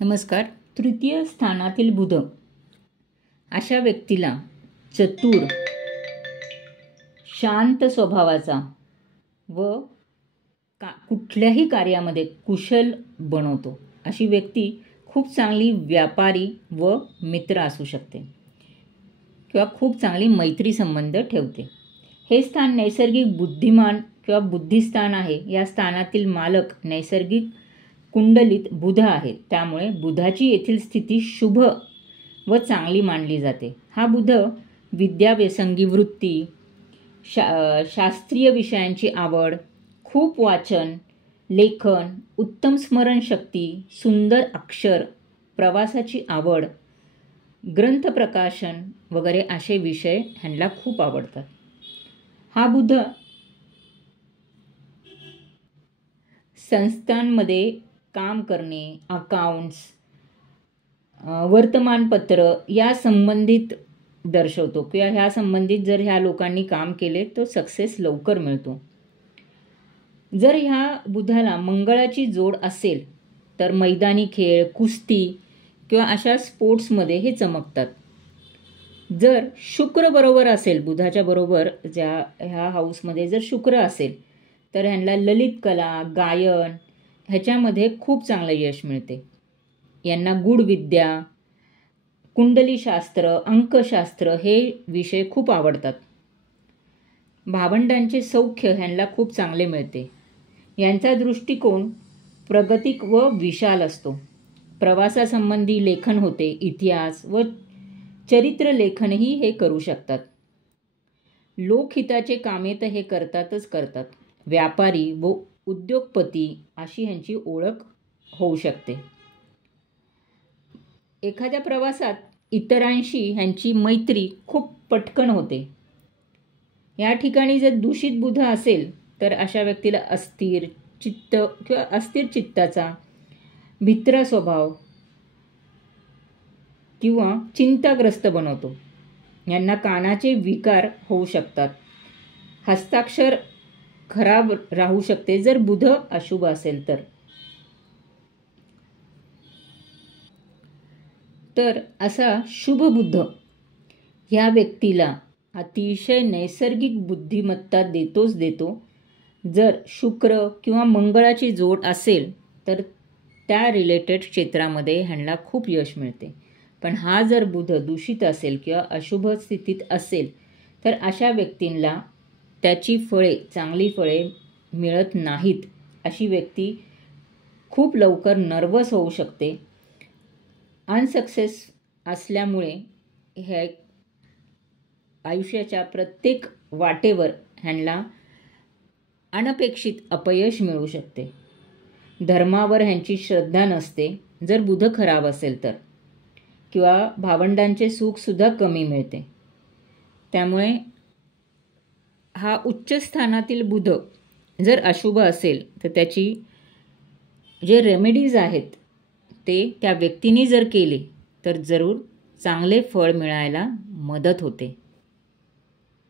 नमस्कार. तृतीय स्थानातील बुध अशा व्यक्तीला चतुर, शांत स्वभावाचा व कुठल्याही कार्यामध्ये कुशल बनवतो. अशी व्यक्ती खूप चांगली व्यापारी व मित्र असू शकते किंवा खूप चांगली मैत्री संबंध ठेवते. हे स्थान नैसर्गिक बुद्धिमान किंवा बुद्धिस्थान आहे. या स्थानातील मालक नैसर्गिक कुंडलीत बुध आहे. त्यामुळे बुधाची येथील स्थिती शुभ व चांगली मानली जाते. हा बुध विद्याव्यसंगी वृत्ती, शास्त्रीय विषयांची आवड, खूप वाचन, लेखन, उत्तम स्मरणशक्ती, सुंदर अक्षर, प्रवासाची आवड, ग्रंथ प्रकाशन वगैरे असे विषय ह्यांना खूप आवडतात. हा बुध संस्थांमध्ये काम करणे, अकाउंट्स, वर्तमानपत्र या संबंधित दर्शवतो किंवा ह्या संबंधित जर ह्या लोकांनी काम केले तो सक्सेस लवकर मिळतो. जर ह्या बुधाला मंगळाची जोड असेल तर मैदानी खेळ, कुस्ती किंवा अशा स्पोर्ट्समध्ये हे चमकतात. जर शुक्र बरोबर असेल, बुधाच्या बरोबर ह्या हाऊसमध्ये जर शुक्र असेल तर ह्यांना ललित कला, गायन ह्याच्यामध्ये खूप चांगलं यश मिळते. यांना गूढविद्या, कुंडलीशास्त्र, अंकशास्त्र हे विषय खूप आवडतात. भावंडांचे सौख्य ह्यांना खूप चांगले मिळते. यांचा दृष्टिकोन प्रगतिक व विशाल असतो. प्रवासासंबंधी लेखन होते. इतिहास व चरित्र लेखनही हे करू शकतात. लोकहिताचे कामे तर हे करतात. व्यापारी व उद्योगपती अशी ह्यांची ओळख होऊ शकते. एखाद्या प्रवासात इतरांशी ह्यांची मैत्री खूप पटकन होते. या ठिकाणी जर दूषित बुध असेल तर अशा व्यक्तीला अस्थिर चित्त किंवा अस्थिर चित्ताचा, भित्रा स्वभाव किंवा चिंताग्रस्त बनवतो. यांना कानाचे विकार होऊ शकतात. हस्ताक्षर खराब राहू शकते जर बुध अशुभ असेल तर असा शुभ बुध ह्या व्यक्तीला अतिशय नैसर्गिक बुद्धिमत्ता देतो. जर शुक्र किंवा मंगळाची जोड असेल तर त्या रिलेटेड क्षेत्रामध्ये ह्यांना खूप यश मिळते. पण हा जर बुध दूषित असेल किंवा अशुभ स्थितीत असेल तर अशा व्यक्तींना त्याची फळे, चांगली फळे मिळत नाहीत. अशी व्यक्ती खूप लवकर नर्वस होऊ शकते. अनसक्सेस असल्यामुळे ह्या आयुष्याच्या प्रत्येक वाटेवर ह्यांना अनपेक्षित अपयश मिळू शकते. धर्मावर ह्यांची श्रद्धा नसते जर बुध खराब असेल तर, किंवा भावंडांचे सुखसुद्धा कमी मिळते. त्यामुळे हा उच्च स्थानातील बुध जर अशुभ असेल तर त्याची जे रेमेडीज आहेत ते त्या व्यक्तीने जर केले तर जरूर चांगले फळ मिळायला मदत होते.